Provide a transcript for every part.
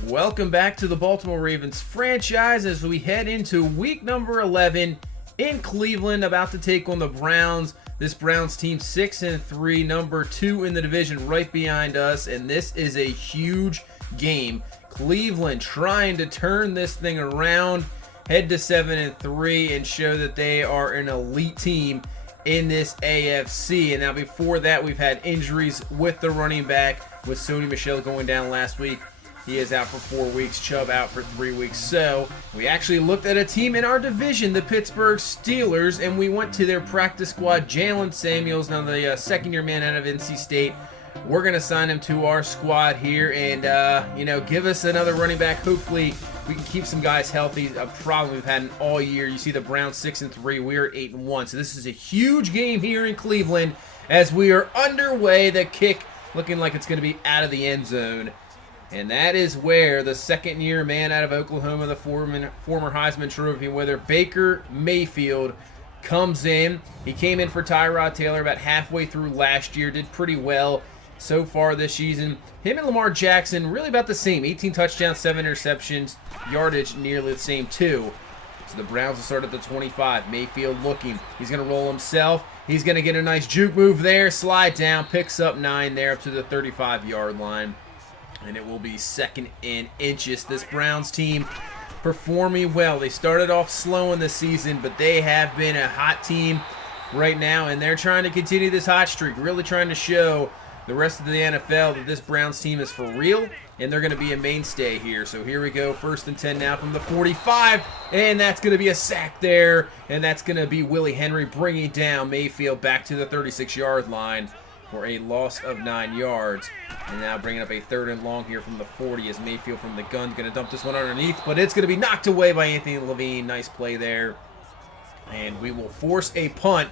Welcome back to the Baltimore Ravens franchise as we head into week number 11 in Cleveland, about to take on the Browns. This Browns team 6-3, number 2 in the division, right behind us, and this is a huge game. Cleveland trying to turn this thing around, head to 7-3, and show that they are an elite team in this AFC. And now before that, we've had injuries with the running back, with Sony Michel going down last week. He is out for 4 weeks, Chubb out for 3 weeks. So we actually looked at a team in our division, the Pittsburgh Steelers, and we went to their practice squad. Jalen Samuels, now the second-year man out of NC State. We're going to sign him to our squad here and, give us another running back. Hopefully we can keep some guys healthy, a problem we've had all year. You see the Browns 6-3, we are 8-1. So this is a huge game here in Cleveland as we are underway. The kick looking like it's going to be out of the end zone. And that is where the second-year man out of Oklahoma, the former Heisman Trophy winner, Baker Mayfield, comes in. He came in for Tyrod Taylor about halfway through last year, did pretty well so far this season. Him and Lamar Jackson, really about the same. 18 touchdowns, 7 interceptions, yardage nearly the same too. So the Browns will start at the 25. Mayfield looking. He's going to roll himself. He's going to get a nice juke move there, slide down, picks up 9 there up to the 35-yard line. And it will be 2nd and inches. This Browns team performing well. They started off slow in the season, but they have been a hot team right now, and they're trying to continue this hot streak, really trying to show the rest of the NFL that this Browns team is for real, and they're going to be a mainstay here. So here we go, 1st and 10 now from the 45, and that's going to be a sack there, and that's going to be Willie Henry bringing down Mayfield back to the 36-yard line for a loss of 9 yards. And now bringing up a 3rd and long here from the 40 as Mayfield from the gun going to dump this one underneath, but it's going to be knocked away by Anthony Levine. Nice play there. And we will force a punt.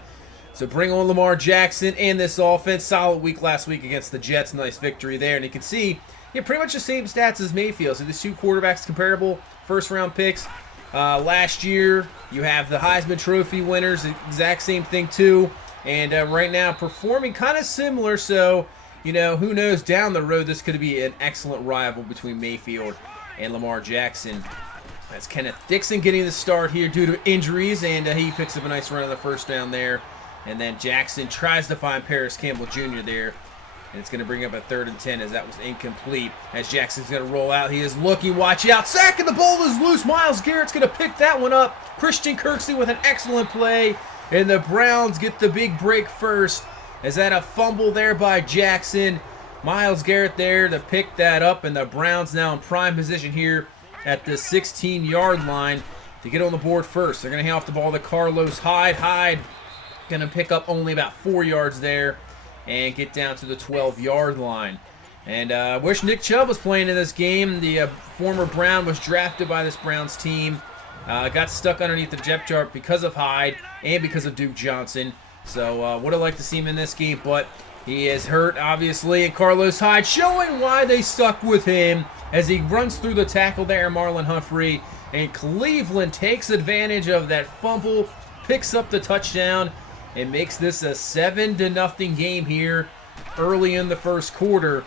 So bring on Lamar Jackson and this offense. Solid week last week against the Jets. Nice victory there. And you can see, pretty much the same stats as Mayfield. So these two quarterbacks comparable, first-round picks. Last year, you have the Heisman Trophy winners, the exact same thing too. And right now, performing kind of similar. So, who knows, down the road, this could be an excellent rival between Mayfield and Lamar Jackson. That's Kenneth Dixon getting the start here due to injuries, and he picks up a nice run on the first down there. And then Jackson tries to find Paris Campbell Jr. there, and it's going to bring up a 3rd and 10 as that was incomplete. As Jackson's going to roll out, he is looking, watch out, sack, and the ball is loose. Myles Garrett's going to pick that one up. Christian Kirksey with an excellent play, and the Browns get the big break first. Is that a fumble there by Jackson? Myles Garrett there to pick that up, and the Browns now in prime position here at the 16-yard line to get on the board first. They're going to hand off the ball to Carlos Hyde. Hyde going to pick up only about 4 yards there and get down to the 12-yard line. And I wish Nick Chubb was playing in this game. The former Brown was drafted by this Browns team. Got stuck underneath the depth chart because of Hyde and because of Duke Johnson. So would have liked to see him in this game, but he is hurt, obviously. And Carlos Hyde showing why they stuck with him as he runs through the tackle there, Marlon Humphrey. And Cleveland takes advantage of that fumble, picks up the touchdown, and makes this a 7-0 game here early in the first quarter.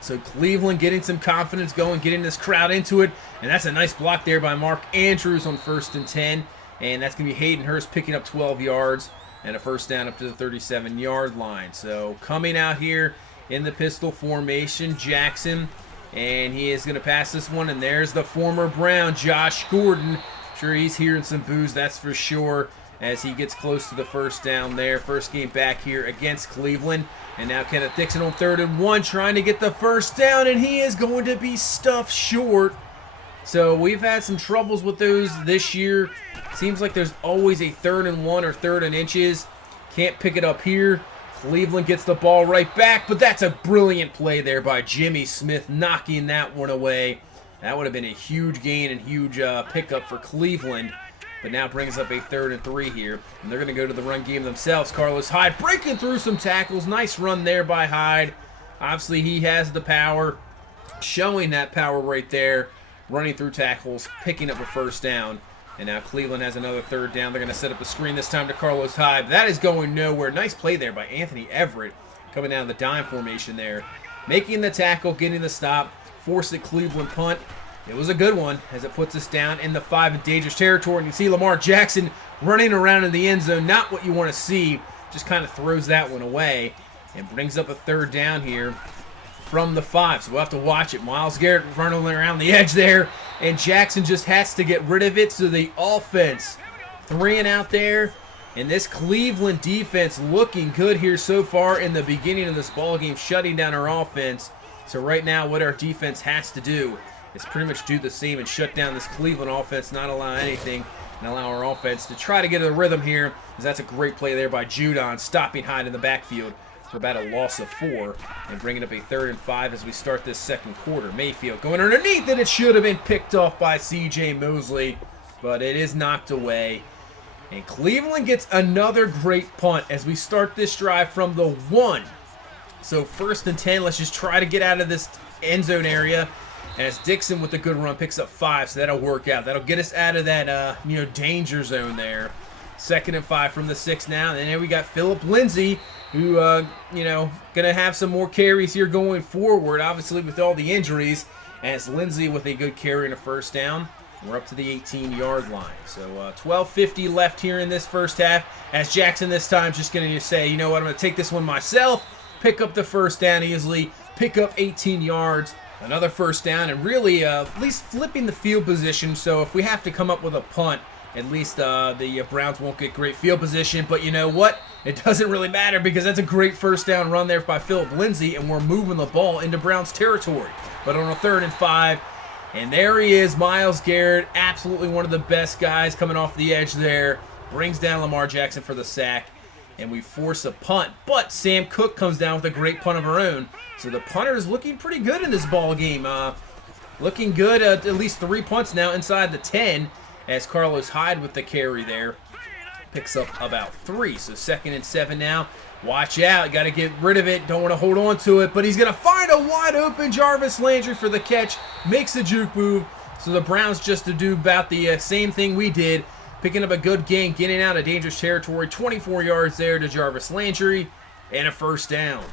So Cleveland getting some confidence going, getting this crowd into it. And that's a nice block there by Mark Andrews on 1st and 10. And that's going to be Hayden Hurst picking up 12 yards and a first down up to the 37-yard line. So coming out here in the pistol formation, Jackson. And he is going to pass this one. And there's the former Brown, Josh Gordon. Sure, he's hearing some boos, that's for sure, as he gets close to the first down there. First game back here against Cleveland. And now Kenneth Dixon on 3rd and 1 trying to get the first down, and he is going to be stuffed short. So we've had some troubles with those this year. Seems like there's always a 3rd and 1 or 3rd and inches. Can't pick it up here. Cleveland gets the ball right back, but that's a brilliant play there by Jimmy Smith, knocking that one away. That would have been a huge gain and huge pickup for Cleveland. But now brings up a 3rd and 3 here. And they're going to go to the run game themselves. Carlos Hyde breaking through some tackles. Nice run there by Hyde. Obviously, he has the power. Showing that power right there. Running through tackles. Picking up a first down. And now Cleveland has another 3rd down. They're going to set up a screen this time to Carlos Hyde. That is going nowhere. Nice play there by Anthony Everett. Coming down the dime formation there. Making the tackle. Getting the stop. force it Cleveland punt. It was a good one as it puts us down in the 5 in dangerous territory. And you see Lamar Jackson running around in the end zone. Not what you want to see. Just kind of throws that one away and brings up a 3rd down here from the 5. So we'll have to watch it. Myles Garrett running around the edge there. And Jackson just has to get rid of it. So the offense 3 and out there. And this Cleveland defense looking good here so far in the beginning of this ball game, shutting down our offense. So right now what our defense has to do is pretty much do the same and shut down this Cleveland offense, not allow anything, and allow our offense to try to get a rhythm here, because that's a great play there by Judon, stopping Hyde in the backfield for about a loss of 4, and bringing up a 3rd and 5 as we start this second quarter. Mayfield going underneath it. It should have been picked off by C.J. Mosley, but it is knocked away. And Cleveland gets another great punt as we start this drive from the 1. So 1st and 10, let's just try to get out of this end zone area. As Dixon with a good run picks up 5, so that'll work out. That'll get us out of that danger zone there. 2nd and 5 from the 6 now. And then we got Phillip Lindsay, who gonna have some more carries here going forward. Obviously with all the injuries, as Lindsay with a good carry and a 1st down. We're up to the 18-yard line. So 12:50 left here in this first half. As Jackson this time just going to say, you know what, I'm going to take this one myself. Pick up the 1st down easily. Pick up 18 yards. Another 1st down. And really at least flipping the field position. So if we have to come up with a punt, at least the Browns won't get great field position. But you know what? It doesn't really matter because that's a great 1st down run there by Phillip Lindsay. And we're moving the ball into Browns territory. But on a 3rd and 5... and there he is, Myles Garrett, absolutely one of the best guys coming off the edge there. Brings down Lamar Jackson for the sack, and we force a punt. But Sam Cook comes down with a great punt of her own. So the punter is looking pretty good in this ball game. Looking good, at least 3 punts now inside the 10, as Carlos Hyde with the carry there. Picks up about 3, so 2nd and 7 now. Watch out, got to get rid of it, don't want to hold on to it, but he's going to find a wide open Jarvis Landry for the catch, makes a juke move, so the Browns just to do about the same thing we did, picking up a good gain, getting out of dangerous territory, 24 yards there to Jarvis Landry, and a 1st down.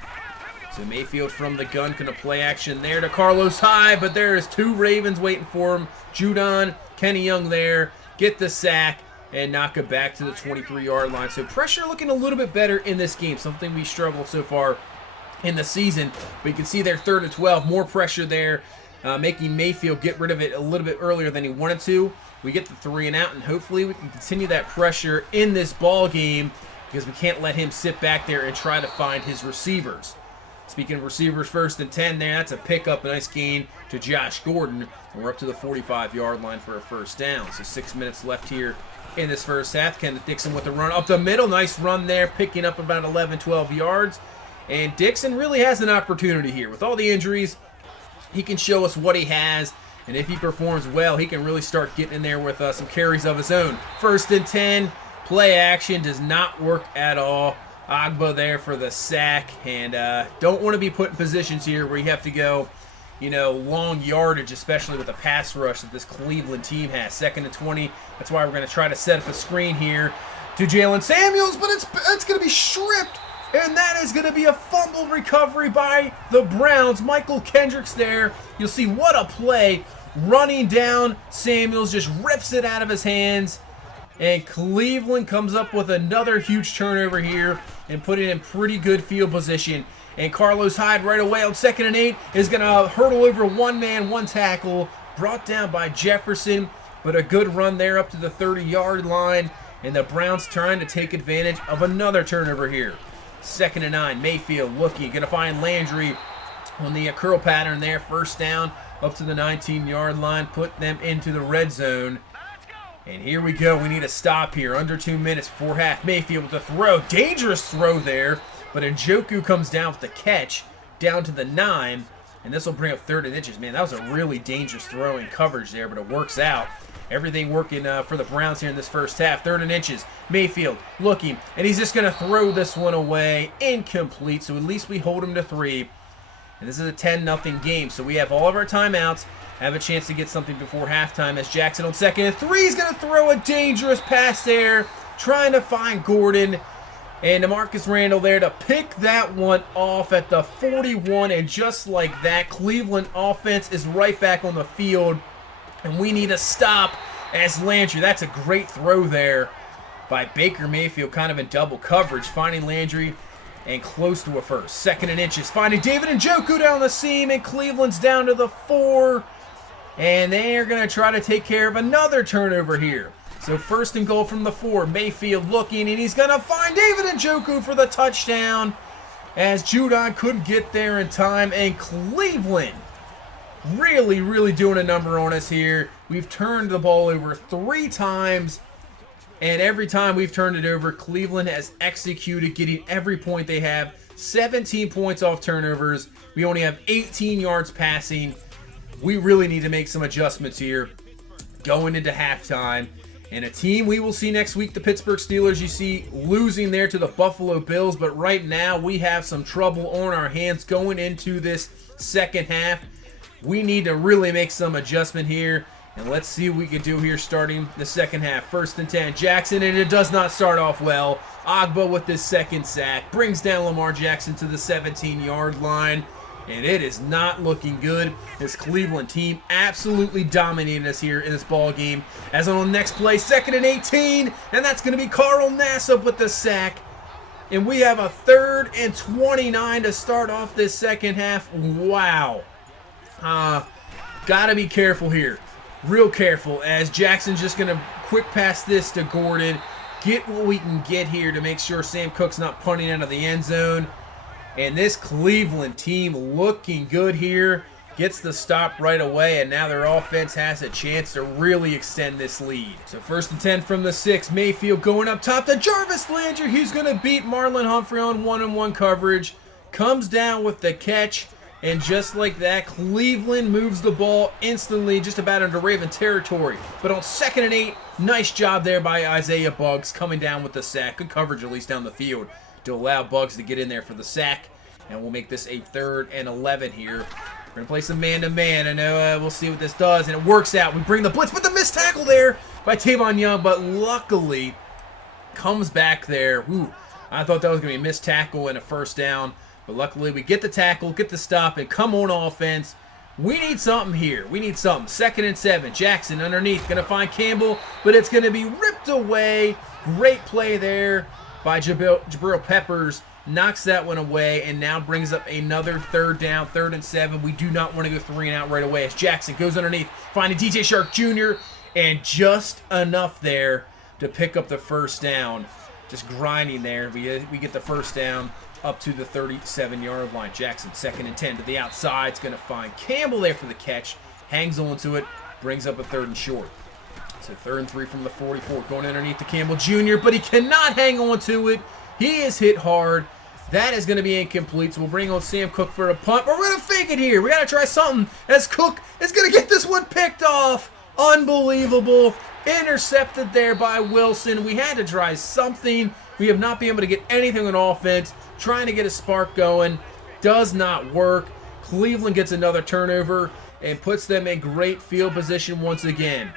So Mayfield from the gun going to play action there to Carlos Hyde, but there's 2 Ravens waiting for him, Judon, Kenny Young there, get the sack, and knock it back to the 23-yard line. So pressure looking a little bit better in this game, something we struggled so far in the season. But you can see there 3rd and 12, more pressure there, making Mayfield get rid of it a little bit earlier than he wanted to. We get the 3 and out, and hopefully we can continue that pressure in this ball game because we can't let him sit back there and try to find his receivers. Speaking of receivers, 1st and 10 there, that's a pickup, a nice gain to Josh Gordon. And we're up to the 45-yard line for a 1st down. So 6 minutes left here in this first half. Kenneth Dixon with the run up the middle. Nice run there, picking up about 11, 12 yards. And Dixon really has an opportunity here. With all the injuries, he can show us what he has. And if he performs well, he can really start getting in there with some carries of his own. 1st and 10, play action does not work at all. Agba there for the sack. And don't want to be put in positions here where you have to go, long yardage, especially with the pass rush that this Cleveland team has. 2nd and 20. That's why we're going to try to set up a screen here to Jalen Samuels, but it's going to be stripped, and that is going to be a fumble recovery by the Browns. Michael Kendricks there. You'll see what a play. Running down, Samuels just rips it out of his hands, and Cleveland comes up with another huge turnover here and put it in pretty good field position. And Carlos Hyde right away on 2nd and 8 is going to hurdle over one man, one tackle, brought down by Jefferson, but a good run there up to the 30-yard line. And the Browns trying to take advantage of another turnover here. 2nd and 9, Mayfield looking, going to find Landry on the curl pattern there. 1st down up to the 19-yard line, put them into the red zone. And here we go. We need a stop here. Under 2 minutes before half. Mayfield with the throw. Dangerous throw there. But Njoku comes down with the catch down to the 9. And this will bring up 3rd and inches. Man, that was a really dangerous throw in coverage there, but it works out. Everything working for the Browns here in this first half. 3rd and inches. Mayfield looking. And he's just going to throw this one away. Incomplete. So at least we hold him to 3. And this is a 10-0 game. So we have all of our timeouts. Have a chance to get something before halftime as Jackson on 2nd and 3 is going to throw a dangerous pass there. Trying to find Gordon. And DeMarcus Randall there to pick that one off at the 41. And just like that, Cleveland offense is right back on the field. And we need a stop as Landry. That's a great throw there by Baker Mayfield, kind of in double coverage, finding Landry and close to a first. 2nd and inches, finding David Njoku down the seam, and Cleveland's down to the 4. And they're going to try to take care of another turnover here. So 1st and goal from the 4. Mayfield looking, and he's going to find David Njoku for the touchdown as Judon couldn't get there in time. And Cleveland really doing a number on us here. We've turned the ball over 3 times, and every time we've turned it over, Cleveland has executed, getting every point they have. 17 points off turnovers. We only have 18 yards passing. We really need to make some adjustments here going into halftime. And a team we will see next week, the Pittsburgh Steelers, you see losing there to the Buffalo Bills. But right now we have some trouble on our hands going into this second half. We need to really make some adjustment here. And let's see what we can do here starting the second half. 1st and 10. Jackson, and it does not start off well. Agba with his 2nd sack. Brings down Lamar Jackson to the 17-yard line. And it is not looking good. This Cleveland team absolutely dominating us here in this ball game. As on the next play, 2nd and 18. And that's going to be Carl Nassib with the sack. And we have a 3rd and 29 to start off this second half. Wow. Gotta be careful here. Real careful, as Jackson's just going to quick pass this to Gordon. Get what we can get here to make sure Sam Cook's not punting out of the end zone. And this Cleveland team looking good here. Gets the stop right away, and now their offense has a chance to really extend this lead. So 1st and 10 from the 6. Mayfield going up top to Jarvis Landry. He's going to beat Marlon Humphrey on 1-on-1 coverage. Comes down with the catch. And just like that, Cleveland moves the ball instantly just about into Raven territory. But on 2nd and 8, nice job there by Isaiah Buggs coming down with the sack. Good coverage at least down the field to allow Buggs to get in there for the sack. And we'll make this a 3rd and 11 here. We're going to play some man-to-man. I know we'll see what this does. And it works out. We bring the blitz, but the missed tackle there by Tavon Young. But luckily, comes back there. Ooh, I thought that was going to be a missed tackle and a 1st down. But luckily, we get the tackle, get the stop, and come on offense. We need something here. We need something. 2nd and 7. Jackson underneath. Going to find Campbell, but it's going to be ripped away. Great play there by Jabril Peppers. Knocks that one away, and now brings up another 3rd down, 3rd and 7. We do not want to go 3 and out right away as Jackson goes underneath, finding DJ Shark Jr., and just enough there to pick up the 1st down. Just grinding there. We get the 1st down up to the 37-yard line. Jackson, 2nd and 10 to the outside. It's going to find Campbell there for the catch. Hangs on to it. Brings up a 3rd and short. So 3rd and 3 from the 44. Going underneath to Campbell Jr., but he cannot hang on to it. He is hit hard. That is going to be incomplete. So we'll bring on Sam Cook for a punt. But we're going to fake it here. We got to try something as Cook is going to get this one picked off. Unbelievable. Intercepted there by Wilson. We had to try something. We have not been able to get anything on offense. Trying to get a spark going. Does not work. Cleveland gets another turnover and puts them in great field position once again.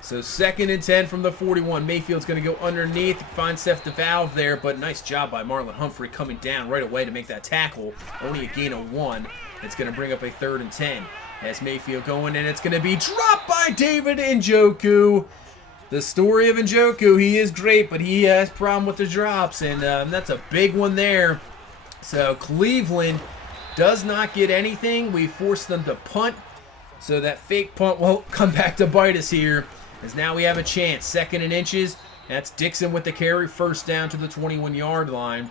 So 2nd and 10 from the 41. Mayfield's going to go underneath. Find Seth DeValve there, but nice job by Marlon Humphrey coming down right away to make that tackle. Only a gain of 1. It's going to bring up a 3rd and 10. As Mayfield going, and it's going to be dropped by David Njoku. The story of Njoku, he is great, but he has a problem with the drops, and that's a big one there. So Cleveland does not get anything. We force them to punt, so that fake punt will come back to bite us here, as now we have a chance. 2nd and inches. That's Dixon with the carry, 1st down to the 21-yard line.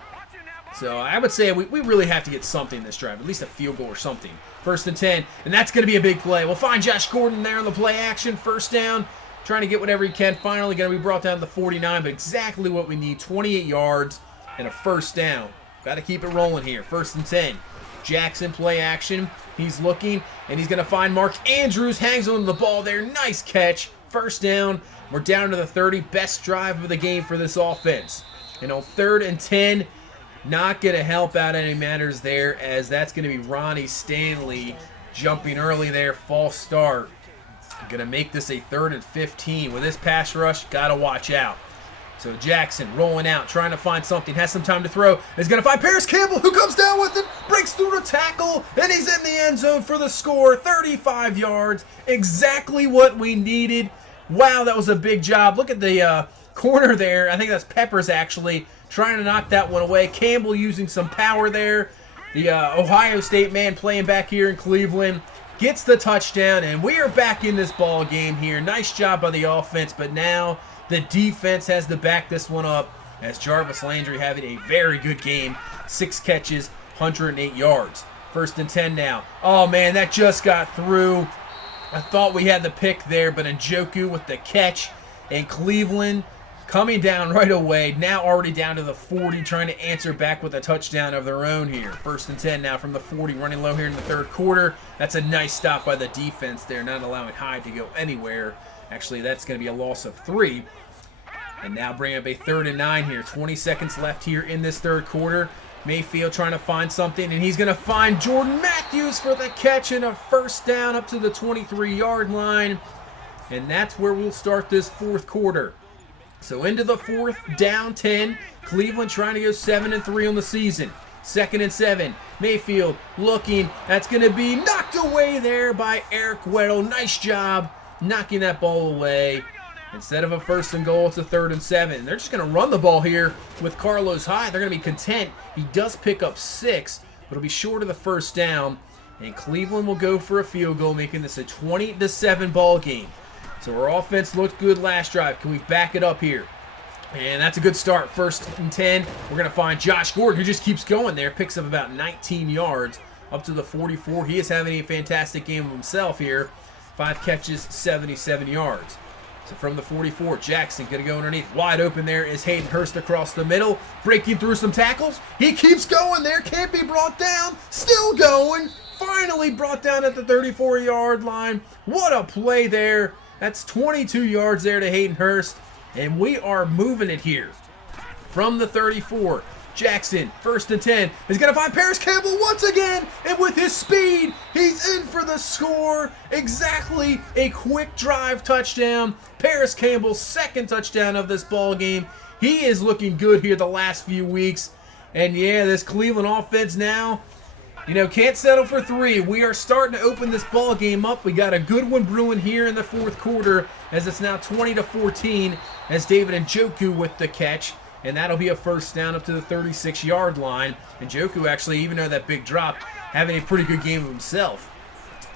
So I would say we really have to get something this drive, at least a field goal or something. 1st and 10, and that's going to be a big play. We'll find Josh Gordon there on the play action, 1st down. Trying to get whatever he can. Finally going to be brought down to the 49, but exactly what we need. 28 yards and a 1st down. Got to keep it rolling here. 1st and 10. Jackson play action. He's looking, and he's going to find Mark Andrews. Hangs on the ball there. Nice catch. 1st down. We're down to the 30. Best drive of the game for this offense. And on 3rd and 10, not going to help out any matters there, as that's going to be Ronnie Stanley jumping early there. False start. Going to make this a 3rd and 15. With this pass rush, got to watch out. So Jackson rolling out, trying to find something, has some time to throw. Is going to find Paris Campbell, who comes down with it, breaks through the tackle, and he's in the end zone for the score. 35 yards, exactly what we needed. Wow, that was a big job. Look at the corner there. I think that's Peppers actually trying to knock that one away. Campbell using some power there. The Ohio State man playing back here in Cleveland gets the touchdown, and we are back in this ball game here. Nice job by the offense, but now the defense has to back this one up as Jarvis Landry having a very good game. 6 catches, 108 yards. 1st and 10 now. Oh, man, that just got through. I thought we had the pick there, but Njoku with the catch. And Cleveland coming down right away. Now already down to the 40, trying to answer back with a touchdown of their own here. 1st and 10 now from the 40, running low here in the 3rd quarter. That's a nice stop by the defense there, not allowing Hyde to go anywhere. Actually, that's going to be a loss of 3. And now bring up a 3rd and 9 here. 20 seconds left here in this 3rd quarter. Mayfield trying to find something, and he's going to find Jordan Matthews for the catch and a 1st down up to the 23-yard line. And that's where we'll start this 4th quarter. So into the 4th, down 10. Cleveland trying to go 7-3 on the season. 2nd and 7. Mayfield looking. That's going to be knocked away there by Eric Weddle. Nice job knocking that ball away. Instead of a 1st and goal, it's a 3rd and 7. They're just going to run the ball here with Carlos Hyde. They're going to be content. He does pick up 6, but it'll be short of the 1st down. And Cleveland will go for a field goal, making this a 20-7 ball game. So our offense looked good last drive. Can we back it up here? And that's a good start. 1st and 10. We're going to find Josh Gordon, who just keeps going there. Picks up about 19 yards up to the 44. He is having a fantastic game of himself here. 5 catches, 77 yards. So from the 44, Jackson going to go underneath. Wide open there is Hayden Hurst across the middle. Breaking through some tackles. He keeps going there. Can't be brought down. Still going. Finally brought down at the 34-yard line. What a play there. That's 22 yards there to Hayden Hurst. And we are moving it here. From the 34, Jackson, 1st and 10, is going to find Paris Campbell once again. And with his speed, he's in for the score. Exactly a quick drive touchdown. Paris Campbell's 2nd touchdown of this ball game. He is looking good here the last few weeks. And yeah, this Cleveland offense now, can't settle for 3. We are starting to open this ball game up. We got a good one brewing here in the 4th quarter as it's now 20-14 as David Njoku with the catch. And that'll be a 1st down up to the 36-yard line. And Njoku actually, even though that big drop, having a pretty good game of himself.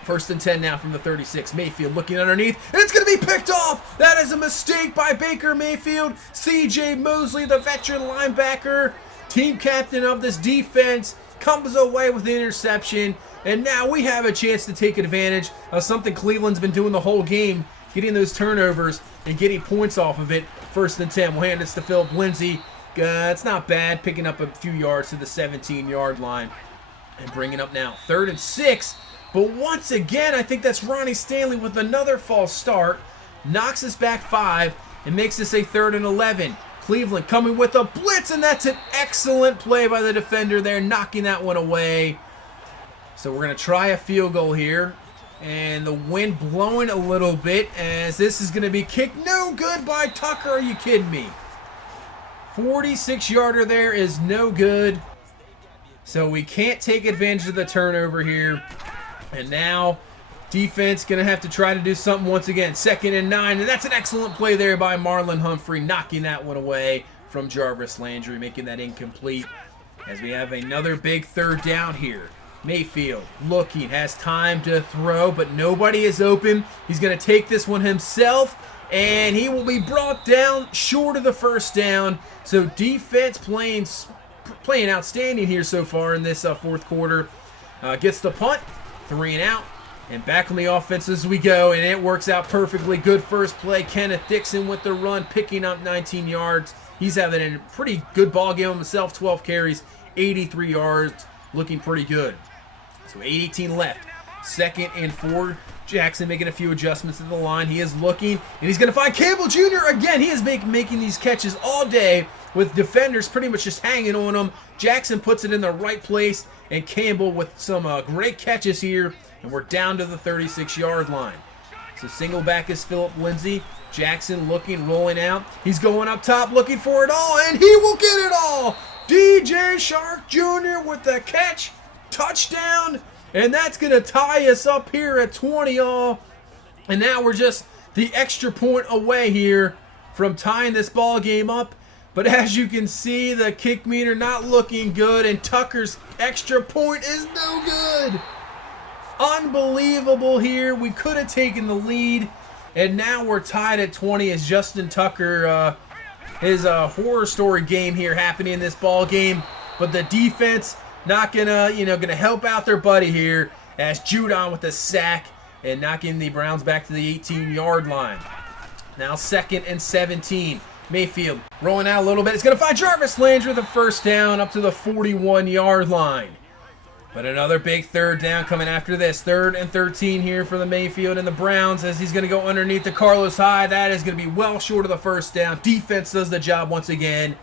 1st and 10 now from the 36. Mayfield looking underneath, and it's going to be picked off. That is a mistake by Baker Mayfield. C.J. Mosley, the veteran linebacker, team captain of this defense, comes away with the interception. And now we have a chance to take advantage of something Cleveland's been doing the whole game, getting those turnovers and getting points off of it. 1st and 10. We'll hand this to Philip Lindsay. It's not bad, picking up a few yards to the 17-yard line. And bringing up now 3rd and 6. But once again, I think that's Ronnie Stanley with another false start. Knocks us back 5 and makes this a 3rd and 11. Cleveland coming with a blitz, and that's an excellent play by the defender there, knocking that one away. So we're going to try a field goal here. And the wind blowing a little bit as this is going to be kicked. No good by Tucker. Are you kidding me? 46-yarder there is no good. So we can't take advantage of the turnover here. And now defense going to have to try to do something once again. 2nd and 9. And that's an excellent play there by Marlon Humphrey, knocking that one away from Jarvis Landry, making that incomplete. As we have another big 3rd down here. Mayfield looking, has time to throw, but nobody is open. He's going to take this one himself, and he will be brought down short of the 1st down. So defense playing outstanding here so far in this 4th quarter. Gets the punt, 3 and out, and back on the offense as we go, and it works out perfectly. Good first play. Kenneth Dixon with the run, picking up 19 yards. He's having a pretty good ball game himself, 12 carries, 83 yards, looking pretty good. So 8:18 left. 2nd and 4. Jackson making a few adjustments at the line. He is looking, and he's going to find Campbell Jr. again. He is making these catches all day with defenders pretty much just hanging on him. Jackson puts it in the right place, and Campbell with some great catches here, and we're down to the 36-yard line. So So single back is Philip Lindsay. Jackson looking, rolling out. He's going up top, looking for it all, and he will get it all. DJ Shark Jr. with the catch. Touchdown. And that's going to tie us up here at 20 all. And now we're just the extra point away here from tying this ball game up. But as you can see, the kick meter not looking good, and Tucker's extra point is no good. Unbelievable here. We could have taken the lead, and now we're tied at 20 as Justin Tucker, his horror story game here happening in this ball game. But the defense not gonna help out their buddy here as Judon with the sack and knocking the Browns back to the 18-yard line. Now 2nd and 17. Mayfield rolling out a little bit. It's going to find Jarvis Landry with a first down up to the 41-yard line. But another big third down coming after this. 3rd and 13 here for the Mayfield and the Browns as he's going to go underneath the Carlos Hyde. That is going to be well short of the first down. Defense does the job once again.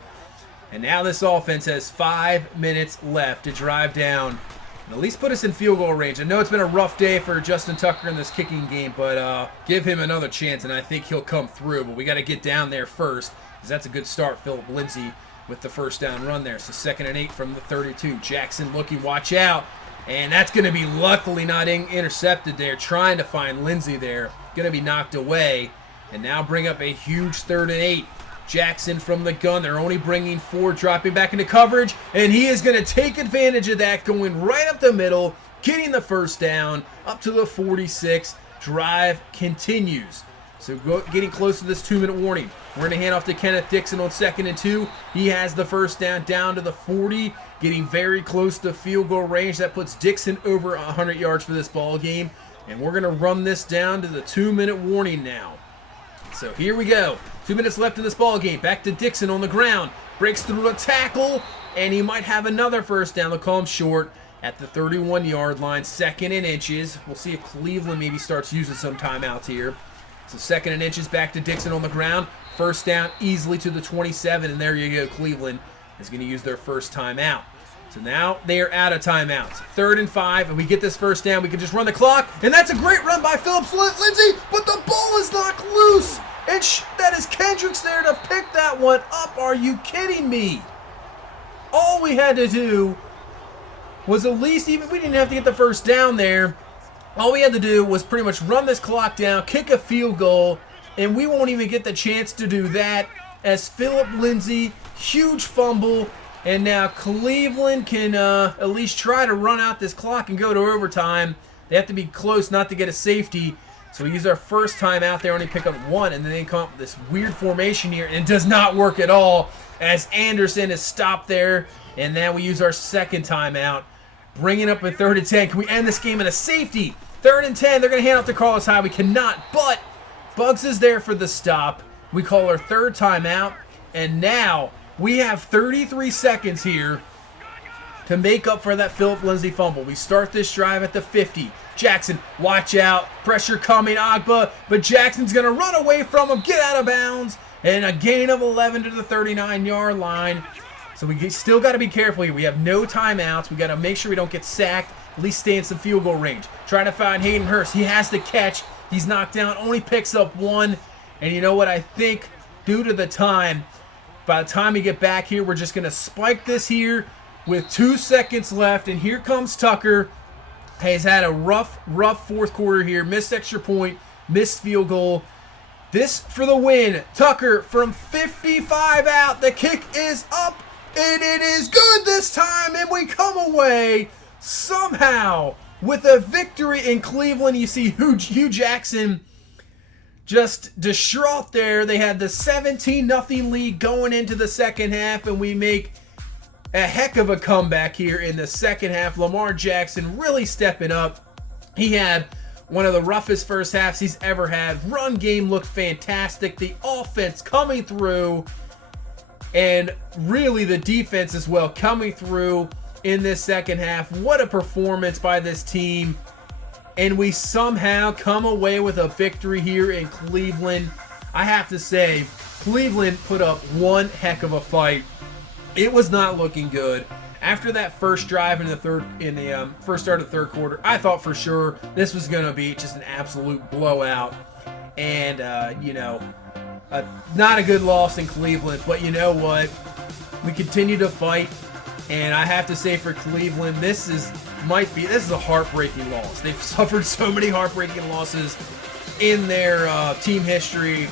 And now this offense has 5 minutes left to drive down and at least put us in field goal range. I know it's been a rough day for Justin Tucker in this kicking game, but give him another chance, and I think he'll come through. But we got to get down there first, because that's a good start. Philip Lindsay with the first down run there. So 2nd and 8 from the 32. Jackson looking, watch out. And that's going to be luckily not intercepted there. Trying to find Lindsay there. Going to be knocked away. And now bring up a huge 3rd and 8. Jackson from the gun. They're only bringing 4, dropping back into coverage, and he is going to take advantage of that, going right up the middle, getting the first down up to the 46. Drive continues. So getting close to this 2-minute warning. We're going to hand off to Kenneth Dixon on 2nd and 2. He has the first down to the 40, getting very close to field goal range. That puts Dixon over 100 yards for this ball game, and we're going to run this down to the 2-minute warning now. So here we go. 2 minutes left in this ball game. Back to Dixon on the ground. Breaks through a tackle, and he might have another first down. They'll call him short at the 31-yard line. 2nd and inches. We'll see if Cleveland maybe starts using some timeouts here. So 2nd and inches, back to Dixon on the ground. First down easily to the 27, and there you go. Cleveland is going to use their first timeout. So now they are out of timeouts. 3rd and 5, and we get this first down. We can just run the clock, and that's a great run by Phillips Lindsay, but the ball is knocked loose. And that is Kendricks there to pick that one up. Are you kidding me? All we had to do was at least, even we didn't have to get the first down there. All we had to do was pretty much run this clock down, kick a field goal, and we won't even get the chance to do that as Philip Lindsay, huge fumble, and now Cleveland can at least try to run out this clock and go to overtime. They have to be close not to get a safety. So we use our first time out there, only pick up 1, and then they come up with this weird formation here, and it does not work at all as Anderson is stopped there. And now we use our second timeout, bringing up a 3rd and 10. Can we end this game in a safety? 3rd and 10, they're going to hand off to Carlos Hyde. We cannot, but Bugs is there for the stop. We call our 3rd timeout, and now we have 33 seconds here to make up for that Philip Lindsay fumble. We start this drive at the 50. Jackson, watch out. Pressure coming, Agba. But Jackson's going to run away from him, get out of bounds. And a gain of 11 to the 39-yard line. So we still got to be careful here. We have no timeouts. We got to make sure we don't get sacked. At least stay in some field goal range. Trying to find Hayden Hurst. He has the catch. He's knocked down. Only picks up 1. And you know what? I think due to the time, by the time we get back here, we're just going to spike this here with 2 seconds left. And here comes Tucker. He's had a rough 4th quarter here. Missed extra point, missed field goal. This for the win. Tucker from 55 out. The kick is up, and it is good this time. And we come away somehow with a victory in Cleveland. You see Hugh Jackson just distraught there. They had the 17-0 lead going into the second half, and we make a heck of a comeback here in the second half. Lamar Jackson really stepping up. He had one of the roughest first halves he's ever had. Run game looked fantastic. The offense coming through, and really the defense as well coming through in this second half. What a performance by this team. And we somehow come away with a victory here in Cleveland. I have to say, Cleveland put up one heck of a fight. It was not looking good. After that first drive in the first start of the third quarter, I thought for sure this was going to be just an absolute blowout, and not a good loss in Cleveland. But you know what? We continue to fight, and I have to say for Cleveland, this is a heartbreaking loss. They've suffered so many heartbreaking losses in their team history,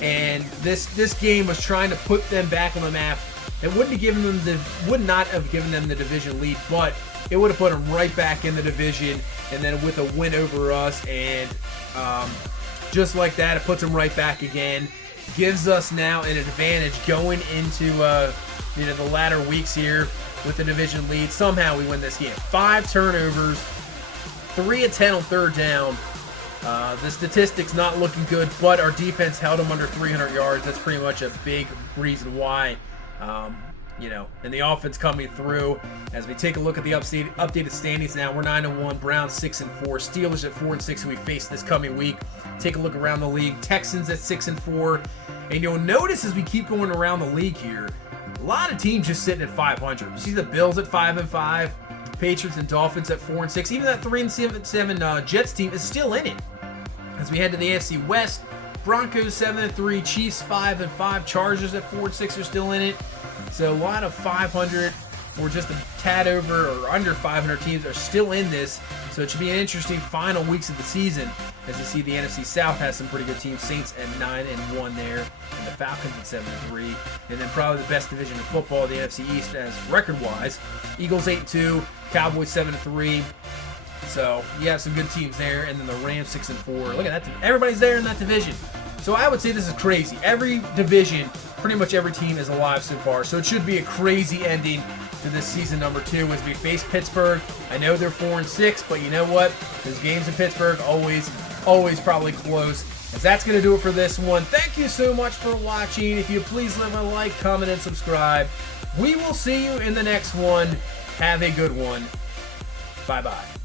and this game was trying to put them back on the map. It would not have given them the division lead, but it would have put them right back in the division, and then with a win over us, and just like that, it puts them right back again. Gives us now an advantage going into the latter weeks here with the division lead. Somehow we win this game. 5 turnovers, 3 of 10 on third down. The statistics not looking good, but our defense held them under 300 yards. That's pretty much a big reason why. And the offense coming through. As we take a look at the updated standings now, we're 9-1, Browns 6-4, Steelers at 4-6, who we face this coming week. Take a look around the league, Texans at 6-4, and you'll notice as we keep going around the league here, a lot of teams just sitting at 500. You see the Bills at 5-5, Patriots and Dolphins at 4-6. Even that 3-7 Jets team is still in it. As we head to the AFC West, Broncos 7-3, Chiefs 5-5, Chargers at 4-6 are still in it. So a lot of 500 or just a tad over or under 500 teams are still in this. So it should be an interesting final weeks of the season as you see the NFC South has some pretty good teams. Saints at 9-1 there, and the Falcons at 7-3. And then probably the best division in football, the NFC East, as record-wise. Eagles 8-2, Cowboys 7-3. So you have some good teams there, and then the Rams 6-4. Look at that. Everybody's there in that division. So I would say this is crazy. Every division, pretty much every team is alive so far. So it should be a crazy ending to this season number 2 as we face Pittsburgh. I know they're 4-6, but you know what? Those games in Pittsburgh always probably close. As that's going to do it for this one. Thank you so much for watching. If you please leave a like, comment, and subscribe. We will see you in the next one. Have a good one. Bye-bye.